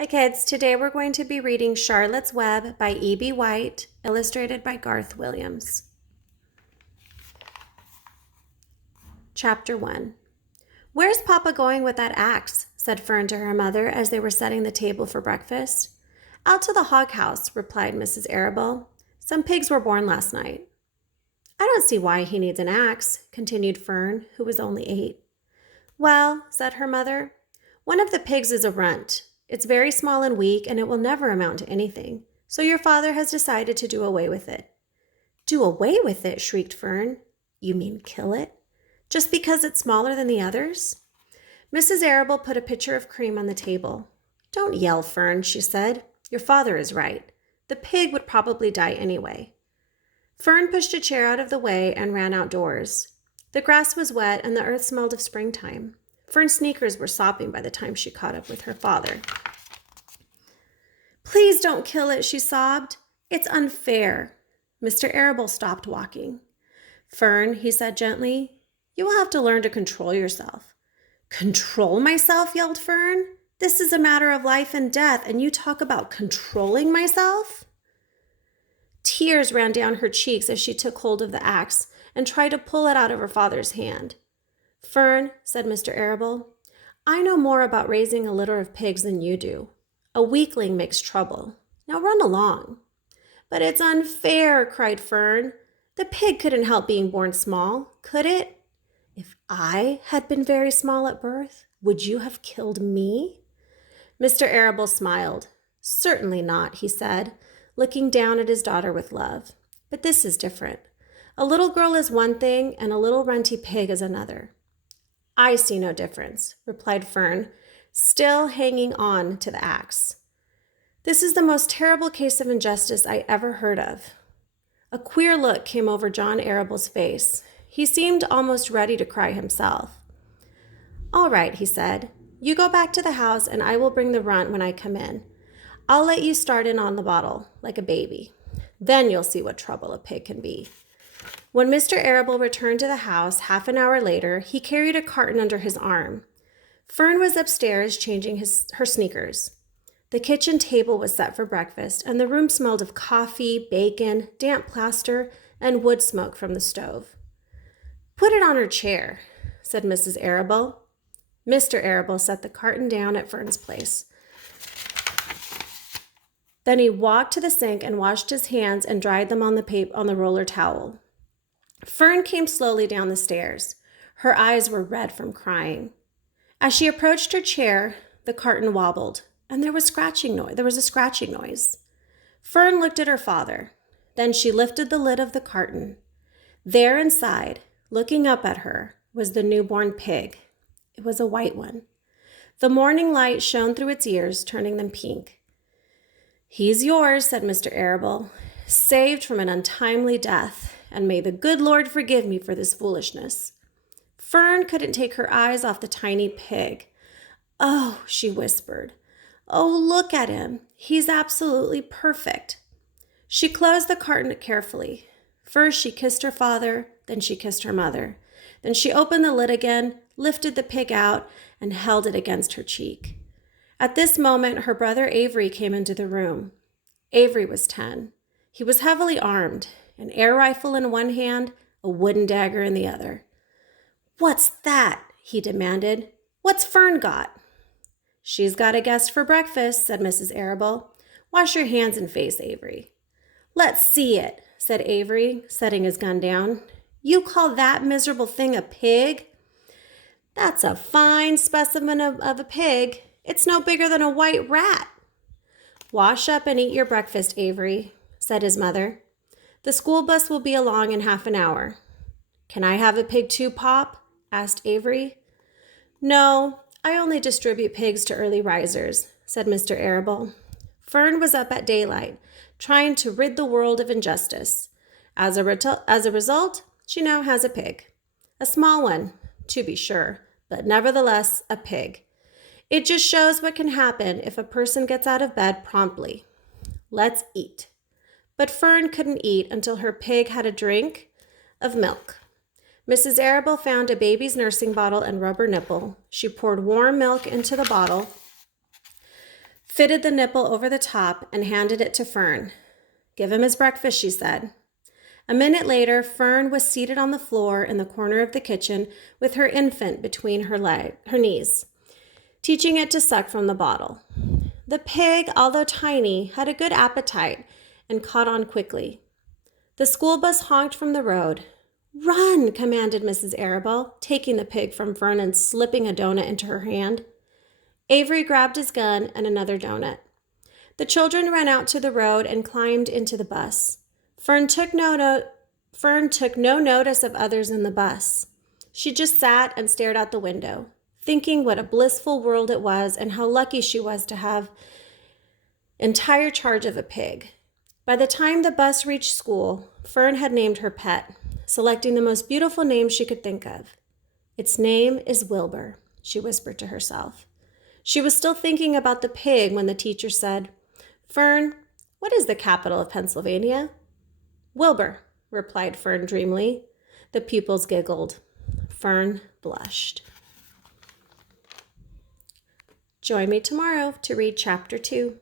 Hi kids, today we're going to be reading Charlotte's Web by E.B. White, illustrated by Garth Williams. Chapter 1. "Where's Papa going with that axe?" said Fern to her mother as they were setting the table for breakfast. "Out to the hog house," replied Mrs. Arable. "Some pigs were born last night." "I don't see why he needs an axe," continued Fern, who was only 8. "Well," said her mother, "one of the pigs is a runt. It's very small and weak, and it will never amount to anything. So your father has decided to do away with it." "Do away with it?" shrieked Fern. "You mean kill it? Just because it's smaller than the others?" Mrs. Arable put a pitcher of cream on the table. "Don't yell, Fern," she said. "Your father is right. The pig would probably die anyway." Fern pushed a chair out of the way and ran outdoors. The grass was wet and the earth smelled of springtime. Fern's sneakers were sopping by the time she caught up with her father. "Please don't kill it," she sobbed. "It's unfair." Mr. Arable stopped walking. "Fern," he said gently, "you will have to learn to control yourself." "Control myself?" yelled Fern. "This is a matter of life and death, and you talk about controlling myself?" Tears ran down her cheeks as she took hold of the axe and tried to pull it out of her father's hand. "Fern," said Mr. Arable, "I know more about raising a litter of pigs than you do. A weakling makes trouble. Now run along." "But it's unfair," cried Fern. "The pig couldn't help being born small, could it? If I had been very small at birth, would you have killed me?" Mr. Arable smiled. "Certainly not," he said, looking down at his daughter with love. "But this is different. A little girl is one thing and a little runty pig is another." "I see no difference," replied Fern, still hanging on to the axe. "This is the most terrible case of injustice I ever heard of." A queer look came over John Arable's face. He seemed almost ready to cry himself. "All right," he said. "You go back to the house and I will bring the runt when I come in. I'll let you start in on the bottle, like a baby. Then you'll see what trouble a pig can be." When Mr. Arable returned to the house half an hour later, he carried a carton under his arm. Fern was upstairs changing her sneakers. The kitchen table was set for breakfast, and the room smelled of coffee, bacon, damp plaster, and wood smoke from the stove. "Put it on her chair," said Mrs. Arable. Mr. Arable set the carton down at Fern's place. Then he walked to the sink and washed his hands and dried them on the roller towel. Fern came slowly down the stairs. Her eyes were red from crying. As she approached her chair, the carton wobbled, and there was a scratching noise. Fern looked at her father. Then she lifted the lid of the carton. There inside, looking up at her, was the newborn pig. It was a white one. The morning light shone through its ears, turning them pink. "He's yours," said Mr. Arable, "saved from an untimely death, and may the good Lord forgive me for this foolishness." Fern couldn't take her eyes off the tiny pig. "Oh," she whispered. "Oh, look at him. He's absolutely perfect." She closed the carton carefully. First she kissed her father, then she kissed her mother. Then she opened the lid again, lifted the pig out, and held it against her cheek. At this moment, her brother Avery came into the room. Avery was 10. He was heavily armed, an air rifle in one hand, a wooden dagger in the other. "What's that?" he demanded. "What's Fern got?" "She's got a guest for breakfast," said Mrs. Arable. "Wash your hands and face, Avery." "Let's see it," said Avery, setting his gun down. "You call that miserable thing a pig?" "That's a fine specimen of a pig. It's no bigger than a white rat." "Wash up and eat your breakfast, Avery," said his mother. "The school bus will be along in half an hour." "Can I have a pig too, Pop?" asked Avery. "No, I only distribute pigs to early risers," said Mr. Arable. Fern was up at daylight, trying to rid the world of injustice. As a result, she now has a pig. A small one, to be sure, but nevertheless a pig. It just shows what can happen if a person gets out of bed promptly. Let's eat. But Fern couldn't eat until her pig had a drink of milk. Mrs. Arable found a baby's nursing bottle and rubber nipple. She poured warm milk into the bottle, fitted the nipple over the top, and handed it to Fern. "Give him his breakfast," she said. A minute later, Fern was seated on the floor in the corner of the kitchen with her infant between her knees, teaching it to suck from the bottle. The pig, although tiny, had a good appetite and caught on quickly. The school bus honked from the road. "Run," commanded Mrs. Arabelle, taking the pig from Fern and slipping a donut into her hand. Avery grabbed his gun and another donut. The children ran out to the road and climbed into the bus. Fern took no notice of others in the bus. She just sat and stared out the window, thinking what a blissful world it was and how lucky she was to have entire charge of a pig. By the time the bus reached school, Fern had named her pet, selecting the most beautiful name she could think of. "Its name is Wilbur," she whispered to herself. She was still thinking about the pig when the teacher said, "Fern, what is the capital of Pennsylvania?" "Wilbur," replied Fern dreamily. The pupils giggled. Fern blushed. Join me tomorrow to read Chapter 2.